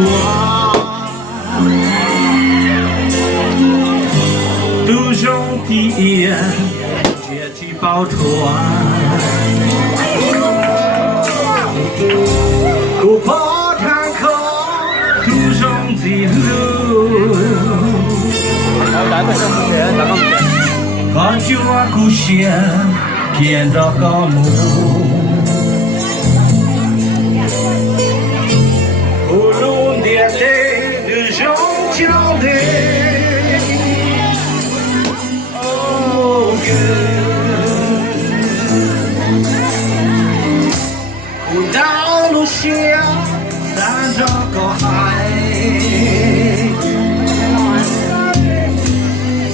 moi. Toujours dire, j'ai dit pour toi. Cô bỏ thang khó, toujours dire Quand tu vas coucher, viendra comme Au long des allées de gens tendés Oh, dans le ciel, ça encore high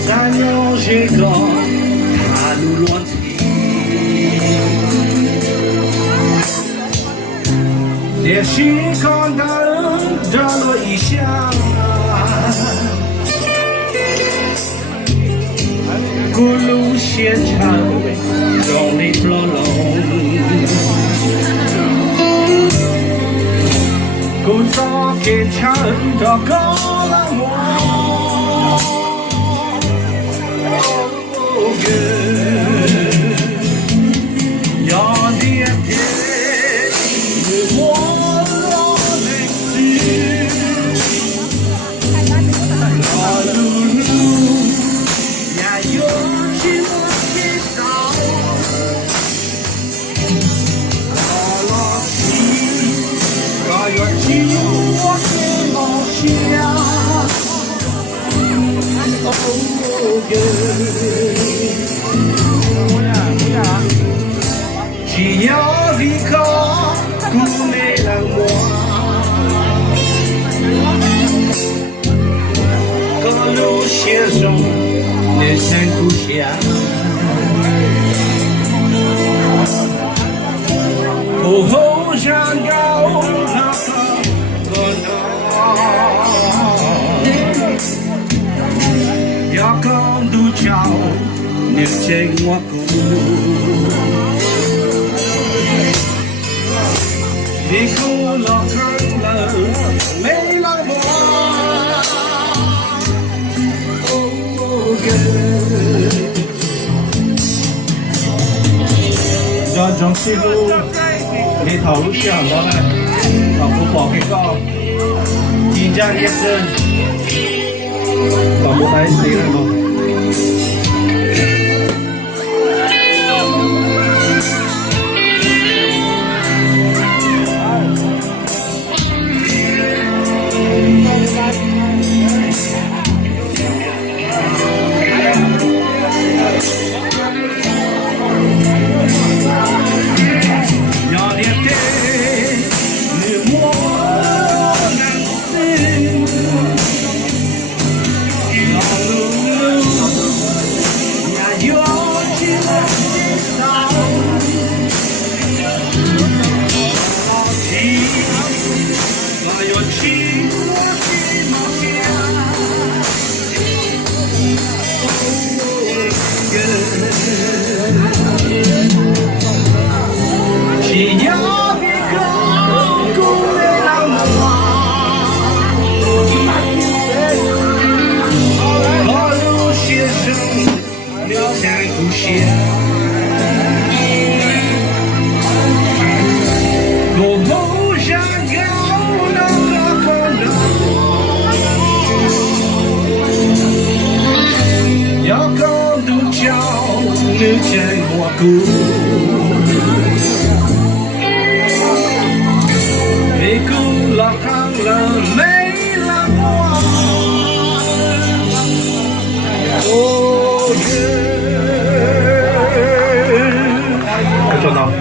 Seigneur, j'ai grand à nous loin也许看到这了一下，咕噜现场用力不拢，古早给唱的歌了我。只要一个姑妹让我，各路先生你辛苦下，不后山高那个要讲独角，你请我顾。你哭了疼了没了我cho trong sư lu đi thầu lúc xưa đó này và cô bỏ cái co nhìn ra yên sơn và một cái gì là một你哭了疼了没了我哦耶